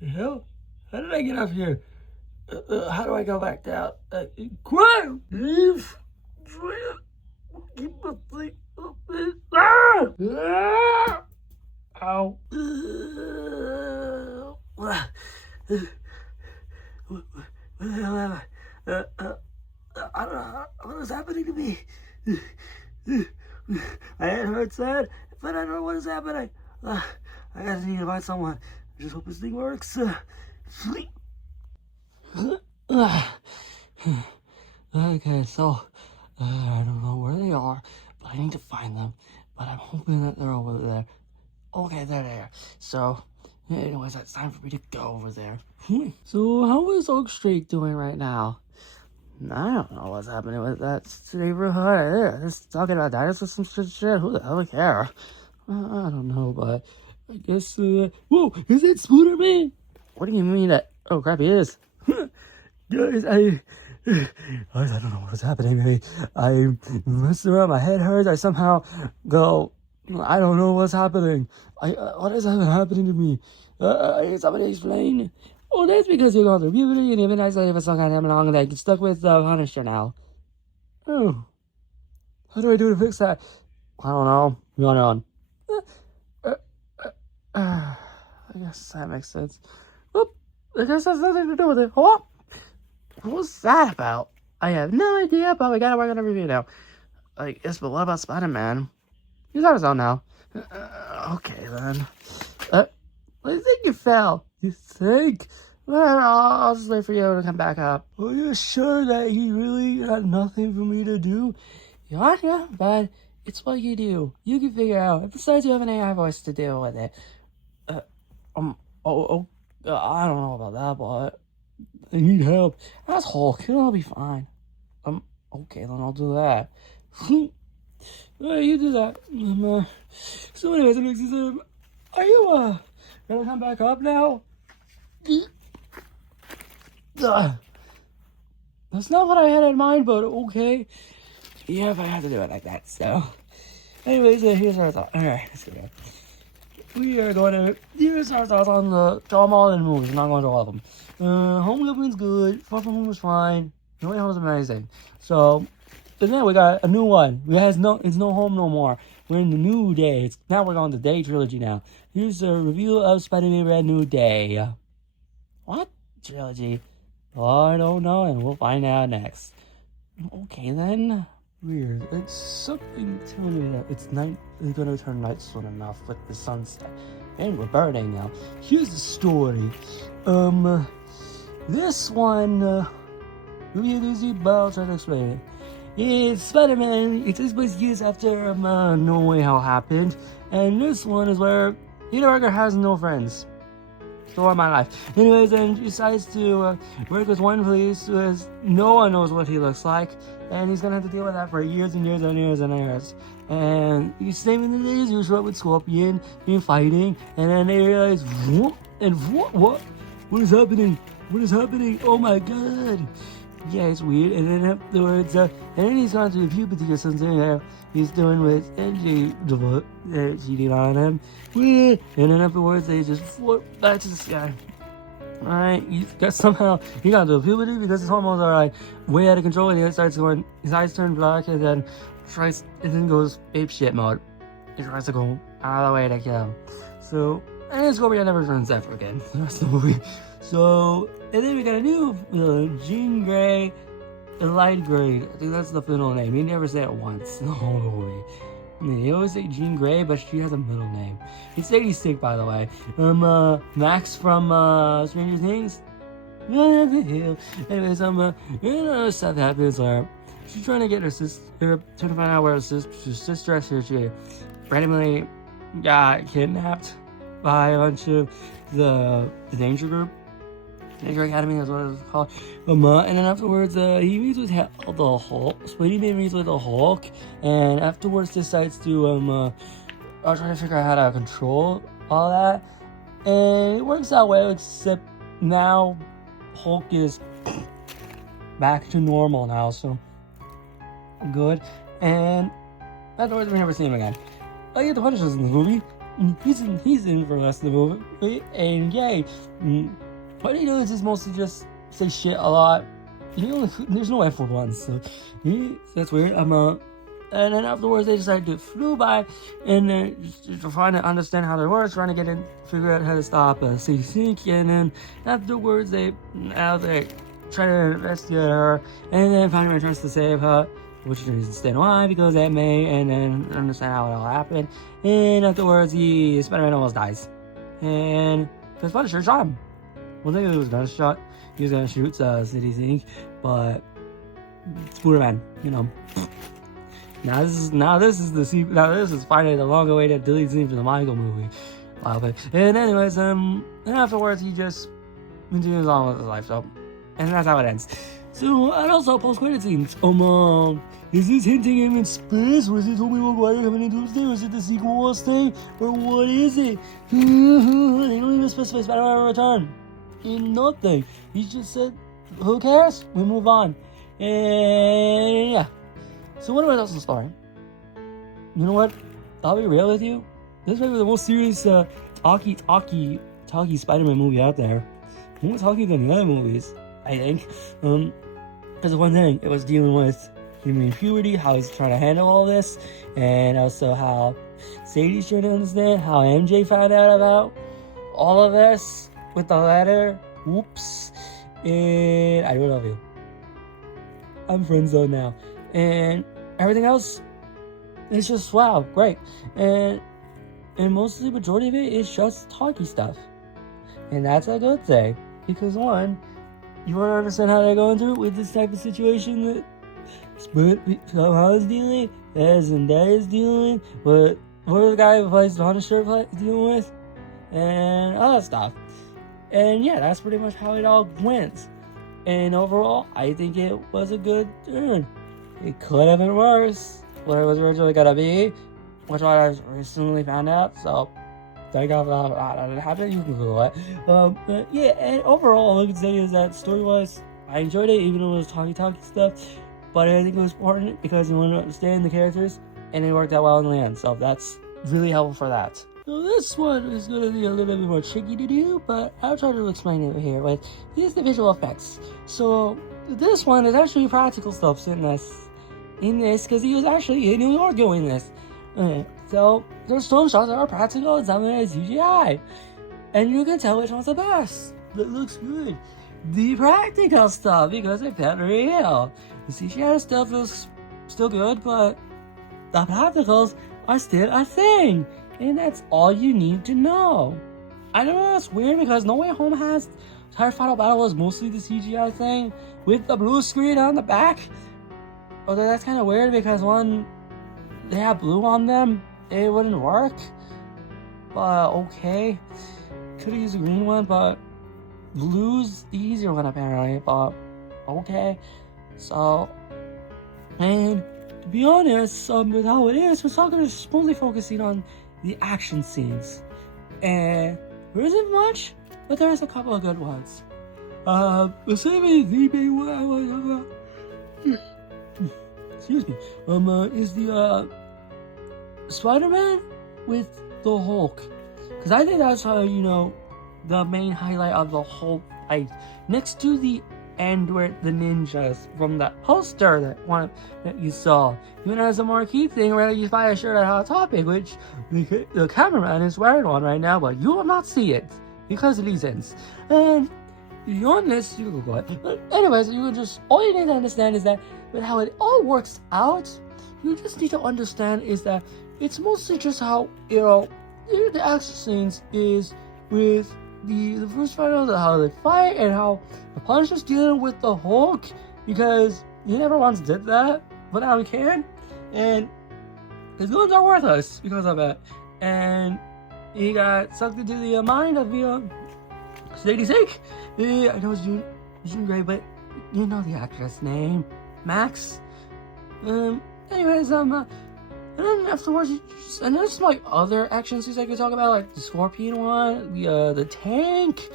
The hell? How did I get up here? How do I go back down? Quiet! Leave! Keep my feet up. Ow. What the hell am I? I don't know what is happening to me. I ain't heard sad, but I don't know what is happening. I gotta need to find someone. I just hope this thing works. Okay, so I don't know where they are, but I need to find them. But I'm hoping that they're over there. Okay, they're there. So, anyways, it's time for me to go over there. So, how is Oak Street doing right now? I don't know what's happening with that neighborhood. Just talking about dinosaurs or some shit. Who the hell care? I don't know, but I guess. Whoa, is that Spooderman? What do you mean that? Oh crap, he is. Guys, I don't know what's happening. Maybe I messed around. My head hurts. I somehow go. I don't know what's happening. What is happening to me? Somebody explain. Oh, that's because you're going through puberty and you've been isolated for some kind of long and you're stuck with Punisher now. Oh. How do I do to fix that? I don't know. You're on your own. I guess that makes sense. Oop. I guess that's nothing to do with it. Oh. What's that about? I have no idea, but we gotta work on a review now. I guess, but what about Spider-Man? He's on his own now. Okay, then. I think you fell. You think? Whatever, I'll just wait for you to come back up. Are you sure that he really had nothing for me to do? Yeah, but it's what you do. You can figure it out. Besides, you have an AI voice to deal with it. I don't know about that, but I need help. That's Hulk. It'll be fine. Okay, then I'll do that. You do that. So anyways, it makes sense. Are you, gonna come back up now? That's not what I had in mind, but okay. Yeah, but I have to do it like that, so. Anyways, here's our thought. Alright, let's go. We are going to, here's our thoughts on the Tom Holland movies. I'm not going to all of them. Homegoing's good. Far From Home was fine. No Way Home was amazing. So, and then we got a new one. It's No Home No More. We're in the new day. Now we're on the Day trilogy now. Here's a review of Spider-Man Brand New Day. What trilogy? Oh, I don't know, and we'll find out next. Okay then. Weird. It's something telling me that it's night. It's gonna turn night soon enough with the sunset, and we're burning now. Here's the story. This one. I'll try to explain it. It's Spider-Man. It takes place years after No Way How happened, and this one is where Peter Parker has no friends. Story of my life. Anyways, and he decides to work with one police who has no one knows what he looks like, and he's gonna have to deal with that for years and years and years and years. And he's saving the day as usual with Scorpion, being fighting, and then they realize, what is happening? What is happening? Oh my god! Yeah, it's weird. And then afterwards, and then he's gone through puberty or something. He's doing with NG cheating on him. And then afterwards, they just float back to the sky. Alright, somehow he got into puberty because his hormones are like way out of control, and he starts going, his eyes turn black, and then goes ape shit mode. He tries to go out of the way to kill him. So, and then Scorpion never turns ever again. The rest of the movie. So, and then we got a new villain, Jean Grey, Light Grey. I think that's the middle name. He never said it once in the whole movie. They always say Jean Grey, but she has a middle name. It's Sadie Stick, by the way. Max from Stranger Things. Anyways, stuff happens where she's trying to get her sister, trying to find out where her sister actually she randomly got kidnapped by a bunch of the Danger Group. Danger Academy is what it's called. And then afterwards, he meets with the Hulk. Spidey meets with the Hulk, and afterwards decides to try to figure out how to control all that. And it works out well, except now Hulk is back to normal now, so good. And afterwards, we never see him again. I get the Punishers in the movie. he's in for the rest of the movie, and yay, what he does is mostly just say shit a lot. There's no F word once, so that's weird. And then afterwards they decided to flew by, and then just trying to understand how they work, trying to figure out how to stop Sadie Sink, and then afterwards they try to investigate her, and then finally tries to save her, which doesn't understand why, because Aunt May, and then understand how it all happened. And afterwards, Spider-Man almost dies, and because Punisher shot him. One thing, he was gonna shoot Sadie Sink, but Spider-Man, Now this is finally the long-awaited deleted scene from the Michael movie. And anyways, and afterwards he just continues on with his life, so, and that's how it ends. So, and also post-credit scenes. Is this hinting him in space? Was it Tobey Maguire coming into Doomsday? Was it the sequel Wars thing? Or what is it? They don't even specify Spider-Man return. In nothing. He just said, who cares? We move on. And yeah. So what else is the story? You know what? I'll be real with you. This might be the most serious talky Spider-Man movie out there. More talky than the other movies, I think. Because one thing, it was dealing with human puberty, how he's trying to handle all this, and also how Sadie's trying to understand how MJ found out about all of this with the letter. Whoops. And I don't love you. I'm friend zone now. And everything else, it's just wow, great. And mostly the majority of it is just talky stuff. And that's a good thing. Because one, you want to understand how they're going through with this type of situation that somehow is dealing, as Zendaya is dealing, what the guy who plays the Punisher dealing with, and other stuff. And yeah, that's pretty much how it all went. And overall, I think it was a good turn. It could have been worse, what it was originally gonna be, which I recently found out, so thank God for that happened. You can Google it. But yeah, and overall, all I can say is that story-wise, I enjoyed it, even though it was talky stuff, but I think it was important because you want to understand the characters, and it worked out well in the end, so that's really helpful for that. So this one is going to be a little bit more tricky to do, but I'll try to explain it here with these the visual effects. So this one is actually practical stuff in this, because he was actually in New York doing this. So there's some shots that are practical and some that are CGI, and you can tell which one's the best. That looks good. The practical stuff, because it felt real. The CGI stuff looks still good, but the practicals are still a thing, and that's all you need to know. I don't know, that's weird because No Way Home has entire final battle was mostly the CGI thing with the blue screen on the back. Although that's kind of weird because one, they have blue on them, it wouldn't work. But okay, could have used a green one, but blue's the easier one apparently. But okay, so, and to be honest, with how it is, we're talking mostly focusing on the action scenes, and there isn't much, but there's a couple of good ones. Assuming the main one, excuse me, is the Spider-Man with the Hulk, because I think that's how, the main highlight of the whole fight, next to the end where the ninjas from that poster that you saw, even as a marquee thing where you buy a shirt at Hot Topic, which the cameraman is wearing one right now, but you will not see it because of reasons. And beyond this, you can Google it. But anyways, all you need to understand is that with how it all works out, you just need to understand is that it's mostly just how, the action scenes is with the first fight, how they fight, and how the Punisher's dealing with the Hulk, because he never once did that, but now he can, and his guns are worthless because of it, and he got sucked into the mind of the Sadie Sink. I know it's doing great, but you know the actress name, Max. Anyways, and then afterwards, and there's some other action scenes I could talk about, like the Scorpion one, the tank,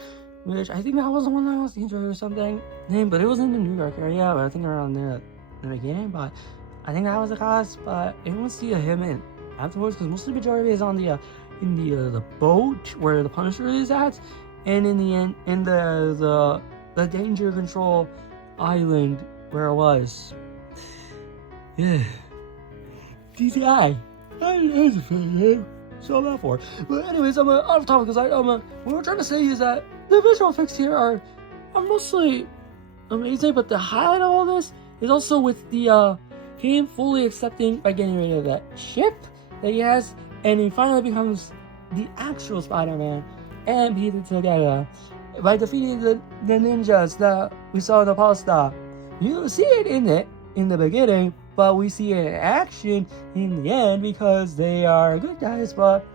which I think that was the one that I was injured or something. But it was in the New York area, but I think around there in the beginning. But I think that was the cause. But everyone see him in afterwards, because most of the majority is on the the boat where the Punisher is at, and in the end in the danger control island where it was. Yeah. DCI. That's a thing. So I'm out for it. But anyways, I'm out of topic because what we're trying to say is that the visual effects here are mostly amazing, but the highlight of all this is also with the him fully accepting by getting rid of that ship that he has, and he finally becomes the actual Spider-Man and Peter together by defeating the ninjas that we saw in the poster. You don't see it in the beginning, but we see it in action in the end because they are good guys, but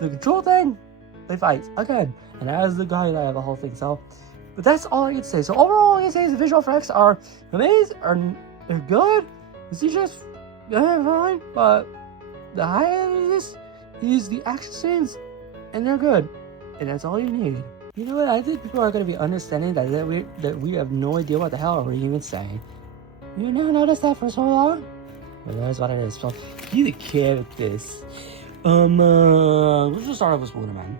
the control thing, they fight again. And that is the highlight of the whole thing. So, but that's all I can say. So overall, all I can say is the visual effects are amazing, they're good. The CGI's fine, but the highlight of this is the action scenes, and they're good. And that's all you need. You know what? I think people are going to be understanding that we have no idea what the hell we're even saying. You never noticed that for so long? Well, that's what it is. So, you the kid with this. Let's just start off with Spider-Man.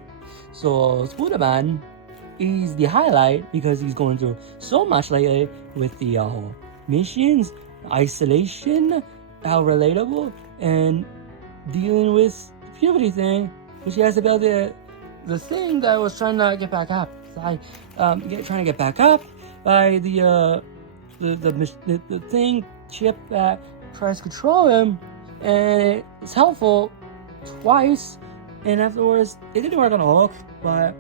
So, Spider-Man is the highlight because he's going through so much lately with the missions, isolation, how relatable, and dealing with the puberty thing, which he has to build the thing that was trying to get back up. Trying to get back up by the thing chip that tries to control him, and it's helpful twice, and afterwards it didn't work on Hulk, but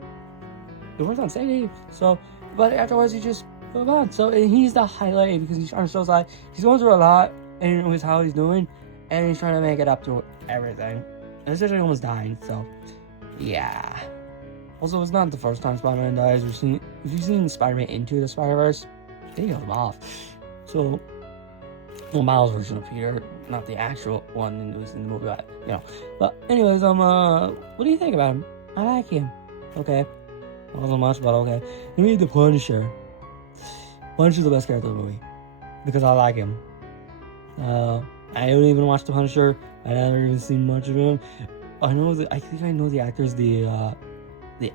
it worked on Sadie. So, but afterwards he just moved on. So, and he's the highlight because he's trying to show us that he's going through a lot, and he knows how he's doing, and he's trying to make it up to everything. And essentially almost dying. So, yeah. Also, it's not the first time Spider-Man dies. If you've seen Spider-Man Into the Spider-Verse, they kill him off. So, well, Miles' version of Peter, not the actual one that was in the movie, but, you know. But anyways, what do you think about him? I like him. Okay. Not so much, but okay. Give me the Punisher. Punisher's the best character in the movie because I like him. I don't even watch the Punisher. I never even seen much of him. I think I know the actor's the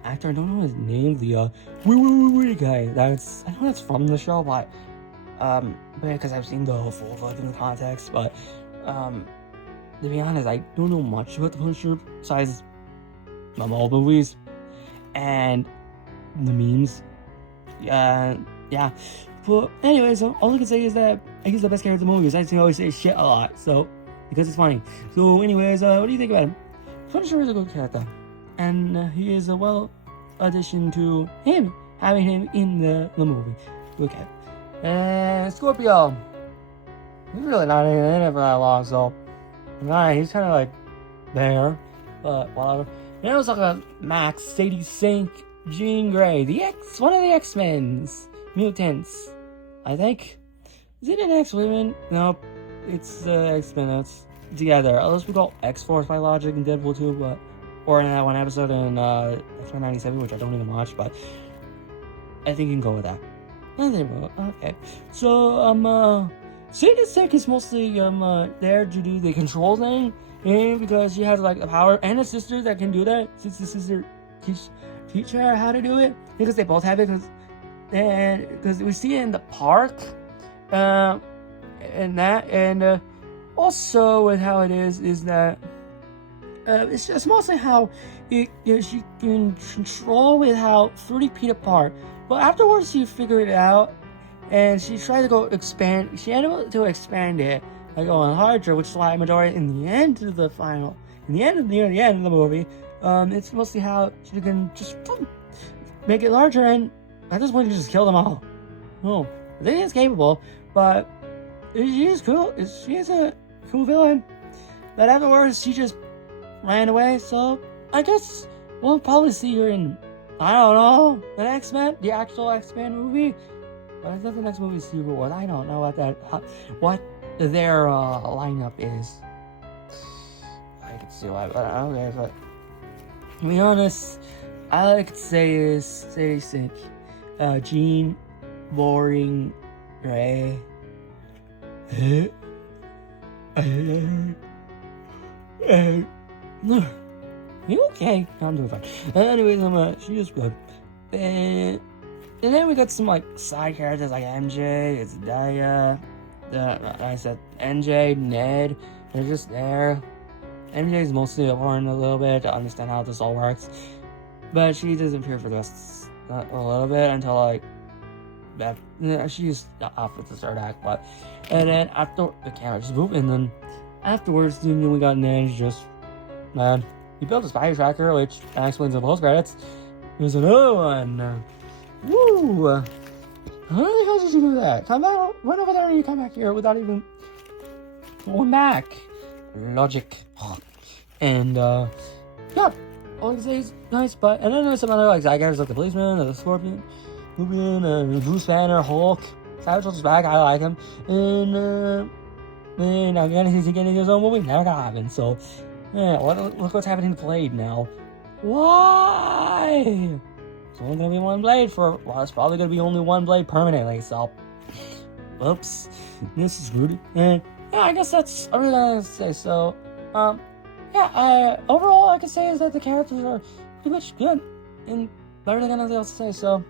actor. I don't know his name. The weird guy. I know that's from the show, but because I've seen the full in the context. But to be honest, I don't know much about the Punisher besides the old movies and the memes. Yeah. But anyways, all I can say is that I think he's the best character in the movies. I can always say shit a lot, so because it's funny. So anyways, what do you think about him? Punisher is a good character, and he is a well addition to him, having him in the movie. Okay. And Scorpio, he's really not in it for that long, so he's kind of like there, but whatever. And I was talking about Max, Sadie Sink, Jean Grey, one of the X-Men's mutants, I think. Is it an X-Women? Nope, it's X-Men. That's together. Unless we call X-Force by logic in Deadpool 2, but or in that one episode in X-Men 97, which I don't even watch, but I think you can go with that. Okay. So Sadie Sink is mostly there to do the control thing, and because she has like the power, and a sister that can do that, since the sister teach her how to do it, because they both have it, because we see it in the park, and also with how it is that it's mostly how she can control with how 30 feet apart. But afterwards, she figured it out, and she tried to go expand. She had to expand it by going larger, which is why majority in the end of the near the end of the movie, it's mostly how she can just make it larger, and at this point, you just kill them all. Oh, I think it's capable, but she is cool. She is a cool villain. But afterwards, she just ran away. So I guess we'll probably see her in, I don't know, the X-Men, the actual X-Men movie. But I thought the next movie is Civil War. I don't know what their lineup is. I can see why, but okay. But to be honest, all I could say is Sadie Sink, Jean, boring, Ray. You okay? I'm doing fine. Anyways, she is good. And then we got some like side characters like MJ, it's Daya, I said NJ, Ned, they're just there. MJ is mostly important a little bit to understand how this all works, but she doesn't appear for just a little bit until like she's off with the third act. But and then after the camera just moved, and then afterwards, then we got Ned just he built a spy tracker, which explains the post credits. There's another one. Woo! How the hell did you do that? Come back, run over there and you come back here without even going back. Logic. And, yeah, all I can say is nice, but, and then there's some other, like, side characters like the Policeman, the Scorpion, Bruce Banner, Hulk, Savage Ultra's back, I like him, and again, he's getting his own movie, never gonna happen, so, yeah, look what's happening to Blade now. Why? It's only gonna be one blade it's probably gonna be only one blade permanently, so. Oops. This is rude. And yeah, I guess that's everything I have to say. So, overall, I can say is that the characters are pretty much good and better than anything else to say. So,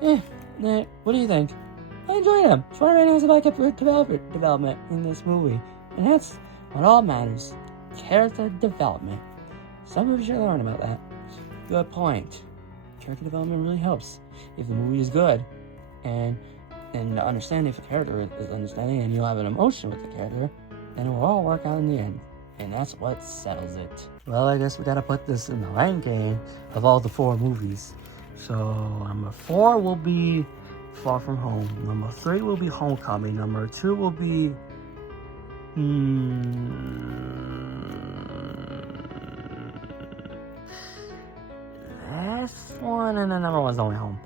yeah, what do you think? I enjoyed them. Spider-Man has about character development in this movie, and that's what all matters. Character development. Some of you should learn about that. Good point. Character development really helps if the movie is good, and understand if the character is understanding and you have an emotion with the character, then it will all work out in the end, and that's what settles it. Well, I guess we gotta put this in the ranking of all the 4 movies. So number 4 will be Far From Home. Number 3 will be Homecoming. Number 2 will be this one, and then number 1's only Home.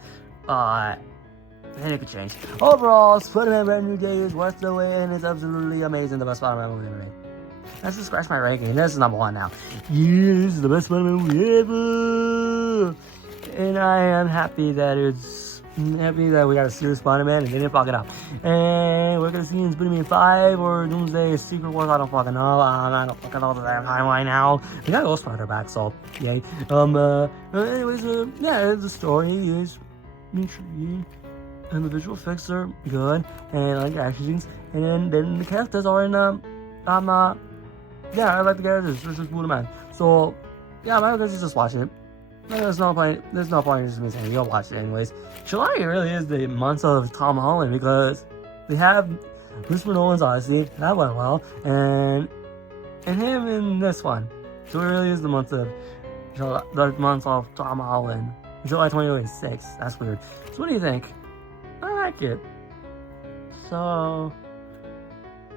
Then it could change. Overall, Spider-Man Brand New Day is worth the wait, and it's absolutely amazing. The best Spider-Man movie ever made. Let's just scratch my ranking. This is number 1 now. Yeah, this is the best Spider-Man movie ever. And I am happy that we got to see the Spider-Man and they didn't fuck it up. And we're gonna see in Spider-Man 5 or Doomsday Secret Wars. I don't fucking know. I don't fucking know the damn timeline now. We got Ghost Rider back, so yay. Anyways, yeah, the story is intriguing. And the visual effects are good, and I like the action scenes, and then the characters are in, yeah, I like the characters, this is cool, man. So, yeah, my guys just watch it. There's no point in just me saying, you'll watch it anyways. July really is the month of Tom Holland, because we have Christopher Nolan's Odyssey, that went well, and him in this one. So it really is the month of Tom Holland. July 2026, that's weird. So what do you think? I like it. So,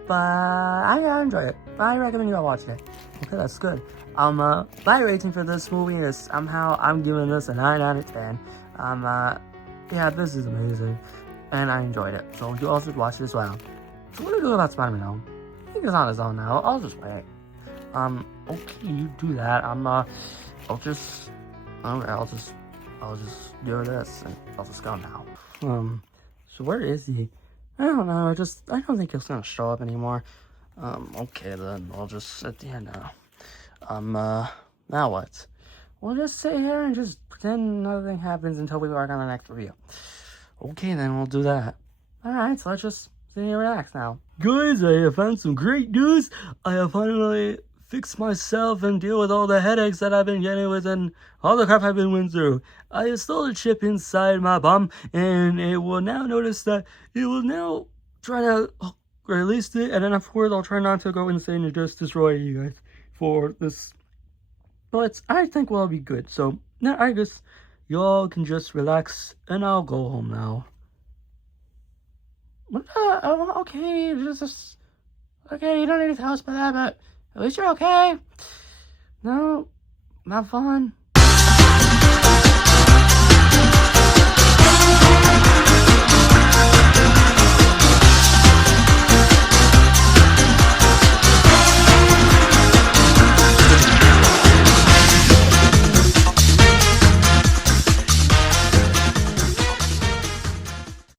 but I enjoy it. I recommend you all watch it. Okay, that's good. My rating for this movie is I'm giving this a 9 out of 10. Yeah, this is amazing, and I enjoyed it. So you all should watch it as well. So what do you do about Spider-Man now? I think it's on his own now. I'll just wait. Okay, you do that. I'll just do this, and I'll just go now. So where is he? I don't know, I don't think he's gonna show up anymore. Okay then, I'll just sit here now. Now what? We'll just sit here and just pretend nothing happens until we work on the next review. Okay then, we'll do that. Alright, so let's just sit here and relax now. Guys, I have found some great news. I have finally fixed myself and deal with all the headaches that I've been getting with and all the crap I've been went through. I installed a chip inside my bum, and it will now notice that it will now try to release it, and then afterwards I'll try not to go insane and just destroy you guys for this. But I think we'll be good. So now I guess y'all can just relax, and I'll go home now. Okay, okay, you don't need to tell us about that, but at least you're okay. No, not fun.